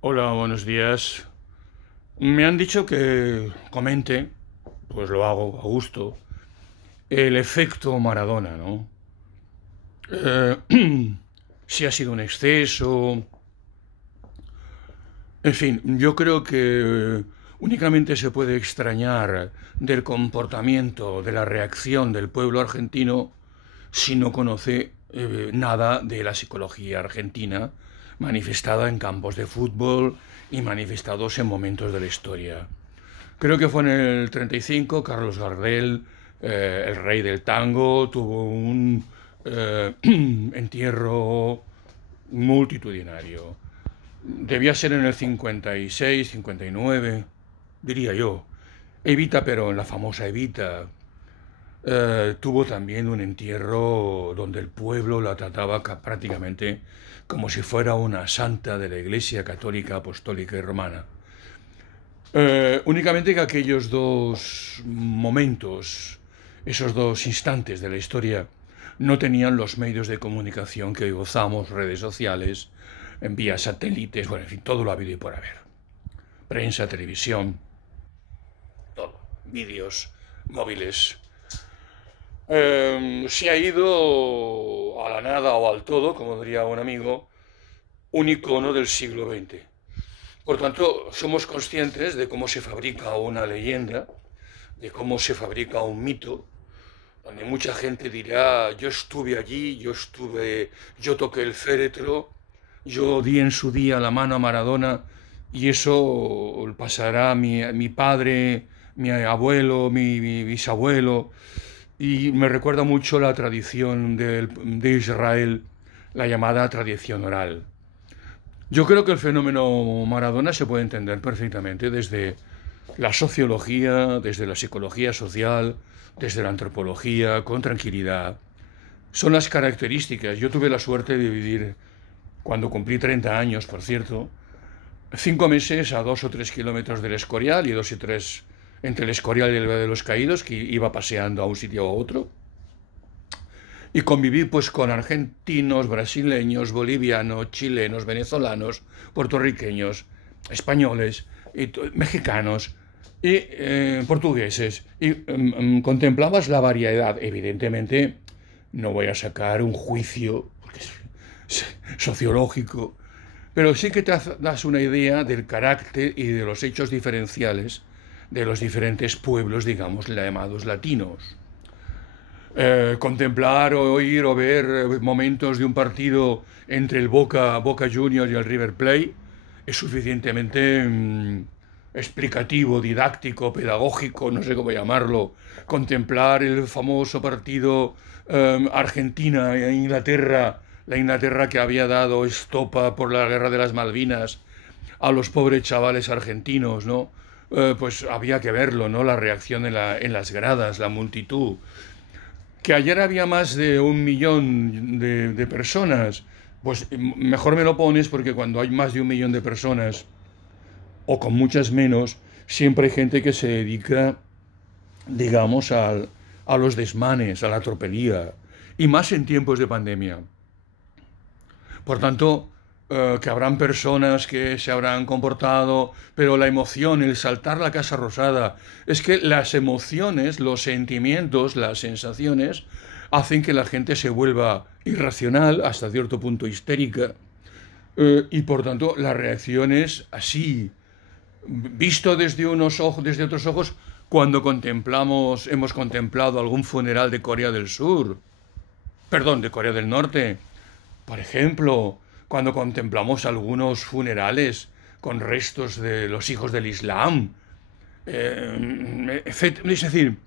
Hola, buenos días. Me han dicho que comente, pues lo hago a gusto, el efecto Maradona, ¿no? Eh, si ha sido un exceso. En fin, yo creo que únicamente se puede extrañar del comportamiento, de la reacción del pueblo argentino si no conoce nada de la psicología argentina manifestada en campos de fútbol y manifestados en momentos de la historia. Creo que fue en el 35, Carlos Gardel, el rey del tango, tuvo un entierro multitudinario. Debía ser en el 56, 59, diría yo. Evita, pero en la famosa Evita, tuvo también un entierro donde el pueblo la trataba prácticamente como si fuera una santa de la Iglesia Católica, Apostólica y Romana. Únicamente que aquellos dos momentos, esos dos instantes de la historia, no tenían los medios de comunicación que hoy gozamos, redes sociales, en vía satélites, bueno, en fin, todo lo ha habido y por haber. Prensa, televisión, todo, vídeos, móviles. Se ha ido a la nada o al todo, como diría un amigo, un icono del siglo XX. Por tanto, somos conscientes de cómo se fabrica una leyenda, de cómo se fabrica un mito, donde mucha gente dirá, yo estuve allí, yo toqué el féretro, yo di en su día la mano a Maradona, y eso pasará a mi padre, mi abuelo, mi bisabuelo, y me recuerda mucho la tradición de Israel, la llamada tradición oral. Yo creo que el fenómeno Maradona se puede entender perfectamente desde la sociología, desde la psicología social, desde la antropología, con tranquilidad. Son las características. Yo tuve la suerte de vivir, cuando cumplí 30 años, por cierto, 5 meses a 2 o 3 kilómetros del Escorial y 2 y 3 entre el Escorial y el Valle de los Caídos, que iba paseando a un sitio a otro. Y conviví pues con argentinos, brasileños, bolivianos, chilenos, venezolanos, puertorriqueños, españoles, mexicanos y portugueses. Y contemplabas la variedad. Evidentemente, no voy a sacar un juicio porque es sociológico, pero sí que te das una idea del carácter y de los hechos diferenciales de los diferentes pueblos, digamos, llamados latinos. Contemplar o oír o ver momentos de un partido entre el Boca Juniors y el River Plate es suficientemente explicativo, didáctico, pedagógico, no sé cómo llamarlo. Contemplar el famoso partido Argentina e Inglaterra, la Inglaterra que había dado estopa por la guerra de las Malvinas a los pobres chavales argentinos, ¿no? Pues había que verlo, ¿no? La reacción en las gradas, la multitud, que ayer había más de 1 millón de personas, pues mejor me lo pones porque cuando hay más de 1 millón de personas, o con muchas menos, siempre hay gente que se dedica, digamos, a los desmanes, a la tropelía, y más en tiempos de pandemia. Por tanto, que habrán personas que se habrán comportado, pero la emoción, el saltar la Casa Rosada, es que las emociones, los sentimientos, las sensaciones, hacen que la gente se vuelva irracional, hasta cierto punto histérica, y por tanto la reacción es así, visto desde unos ojos, desde otros ojos, cuando hemos contemplado algún funeral de Corea del Sur, perdón, de Corea del Norte, por ejemplo, cuando contemplamos algunos funerales con restos de los hijos del Islam, es decir,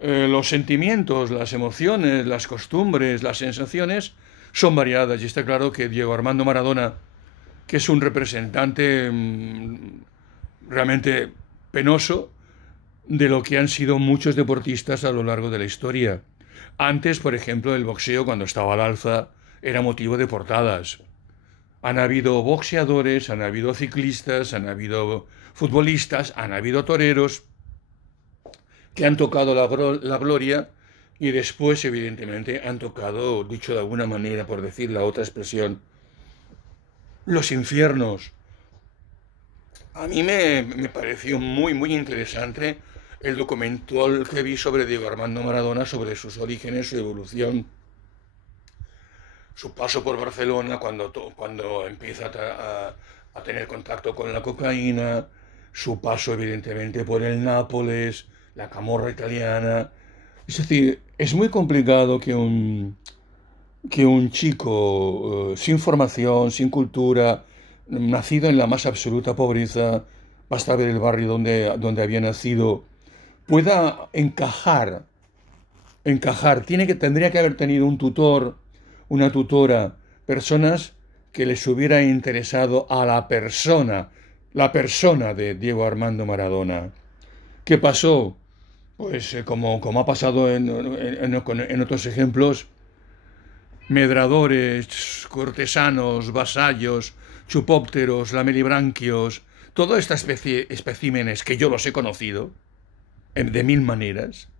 los sentimientos, las emociones, las costumbres, las sensaciones son variadas y está claro que Diego Armando Maradona, que es un representante realmente penoso de lo que han sido muchos deportistas a lo largo de la historia. Antes, por ejemplo, el boxeo, cuando estaba al alza, era motivo de portadas. Han habido boxeadores, han habido ciclistas, han habido futbolistas, han habido toreros que han tocado la gloria y después, evidentemente, han tocado, dicho de alguna manera, por decir la otra expresión, los infiernos. A mí me pareció muy interesante el documental que vi sobre Diego Armando Maradona, sobre sus orígenes, su evolución, su paso por Barcelona, cuando empieza a tener contacto con la cocaína, su paso evidentemente por el Nápoles, la camorra italiana. Es decir, es muy complicado que un chico sin formación, sin cultura, nacido en la más absoluta pobreza, basta ver el barrio donde había nacido, pueda encajar. Tendría que haber tenido un tutor, una tutora, personas que les hubiera interesado a la persona de Diego Armando Maradona. ¿Qué pasó? Pues como ha pasado en otros ejemplos, medradores, cortesanos, vasallos, chupópteros, lamelibranquios, toda esta especímenes que yo los he conocido de mil maneras,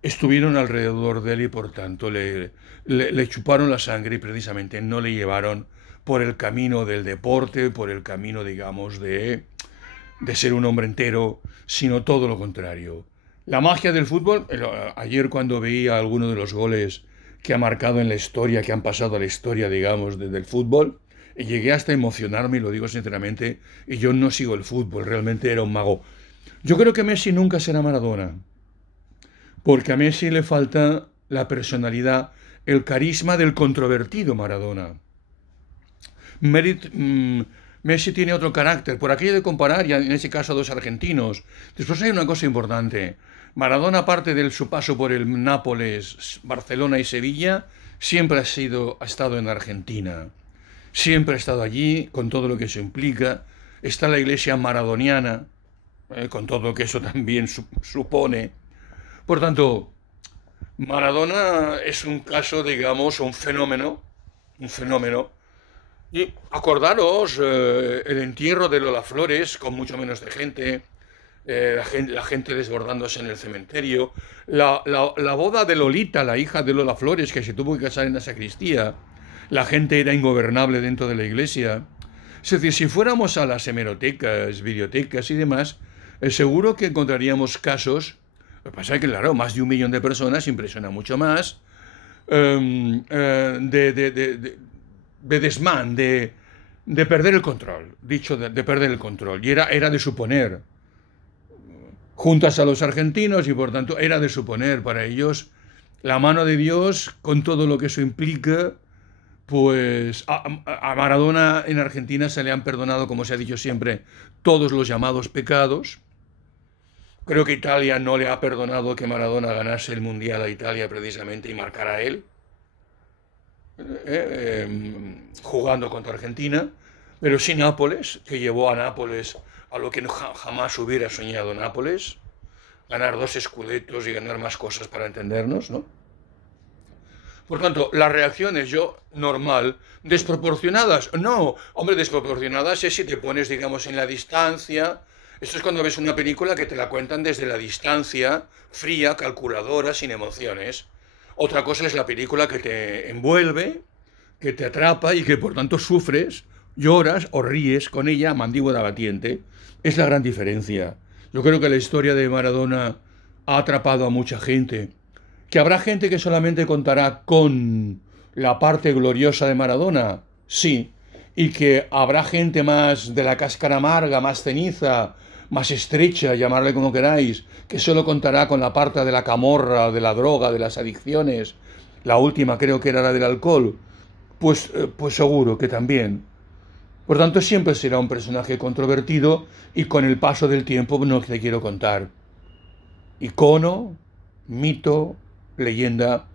estuvieron alrededor de él y por tanto le chuparon la sangre y precisamente no le llevaron por el camino del deporte, por el camino, digamos, de ser un hombre entero, sino todo lo contrario. La magia del fútbol, ayer cuando veía algunos de los goles que ha marcado en la historia, que han pasado a la historia, digamos, del fútbol, llegué hasta emocionarme, y lo digo sinceramente, y yo no sigo el fútbol, realmente era un mago. Yo creo que Messi nunca será Maradona, porque a Messi le falta la personalidad, el carisma del controvertido Maradona. Messi tiene otro carácter, por aquello de comparar, y en ese caso a dos argentinos. Después hay una cosa importante. Maradona, aparte de su paso por el Nápoles, Barcelona y Sevilla, siempre ha estado en Argentina. Siempre ha estado allí, con todo lo que eso implica. Está la iglesia maradoniana, con todo lo que eso también supone. Por tanto, Maradona es un caso, digamos, un fenómeno. Y acordaros el entierro de Lola Flores, con mucho menos de gente, la gente desbordándose en el cementerio, la boda de Lolita, la hija de Lola Flores, que se tuvo que casar en la sacristía, la gente era ingobernable dentro de la iglesia. Es decir, si fuéramos a las hemerotecas, videotecas y demás, seguro que encontraríamos casos. Lo que pasa es que, claro, más de 1 millón de personas impresiona mucho más, de desmán, de perder el control, de perder el control. Y era de suponer, juntas a los argentinos, y por tanto era de suponer para ellos la mano de Dios, con todo lo que eso implica. Pues a Maradona en Argentina se le han perdonado, como se ha dicho siempre, todos los llamados pecados. Creo que Italia no le ha perdonado que Maradona ganase el Mundial a Italia precisamente y marcara a él, jugando contra Argentina, pero sí Nápoles, que llevó a Nápoles a lo que jamás hubiera soñado Nápoles, ganar 2 Scudettos y ganar más cosas para entendernos, ¿no? Por tanto, las reacciones, normal, desproporcionadas. No, hombre, desproporcionadas es si te pones, digamos, en la distancia. Esto es cuando ves una película que te la cuentan desde la distancia, fría, calculadora, sin emociones. Otra cosa es la película que te envuelve, que te atrapa y que por tanto sufres, lloras o ríes con ella, mandíbula batiente. Es la gran diferencia. Yo creo que la historia de Maradona ha atrapado a mucha gente. ¿Que habrá gente que solamente contará con la parte gloriosa de Maradona? Sí. Y que habrá gente más de la cáscara amarga, más ceniza, más estrecha, llamarle como queráis, que solo contará con la parte de la camorra, de la droga, de las adicciones. La última creo que era la del alcohol. Pues seguro que también. Por tanto, siempre será un personaje controvertido y con el paso del tiempo no te quiero contar. Icono, mito, leyenda,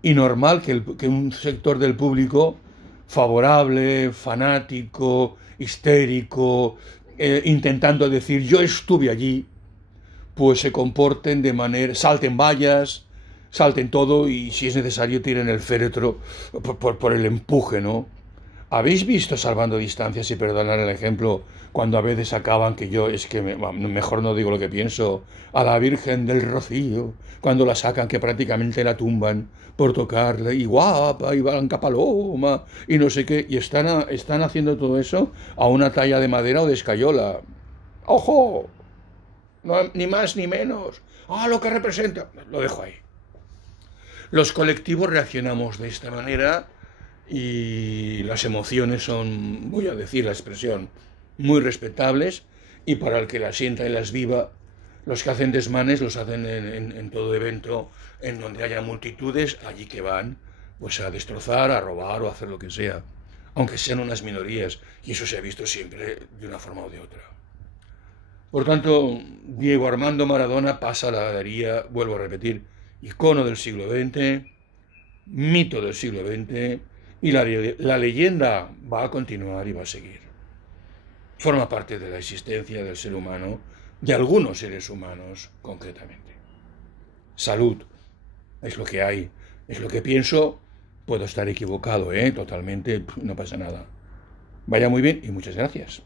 y normal que un sector del público favorable, fanático, histérico, intentando decir yo estuve allí, pues se comporten de manera, salten vallas, salten todo y si es necesario tiren el féretro por el empuje, ¿no? ¿Habéis visto Salvando Distancias y perdonar el ejemplo cuando a veces acaban que yo es que mejor no digo lo que pienso a la Virgen del Rocío cuando la sacan que prácticamente la tumban por tocarle y guapa y blanca paloma y no sé qué y están haciendo todo eso a una talla de madera o de escayola? ¡Ojo! No, ni más ni menos. Ah, lo que representa. Lo dejo ahí. Los colectivos reaccionamos de esta manera y las emociones son, voy a decir la expresión, muy respetables y para el que las sienta y las viva, los que hacen desmanes los hacen en todo evento en donde haya multitudes, allí que van pues a destrozar, a robar o a hacer lo que sea, aunque sean unas minorías y eso se ha visto siempre de una forma o de otra. Por tanto, Diego Armando Maradona pasa a la galería, vuelvo a repetir, icono del siglo XX, mito del siglo XX, y la leyenda va a continuar y va a seguir. Forma parte de la existencia del ser humano, de algunos seres humanos concretamente. Salud, es lo que hay, es lo que pienso, puedo estar equivocado, totalmente, no pasa nada. Vaya muy bien y muchas gracias.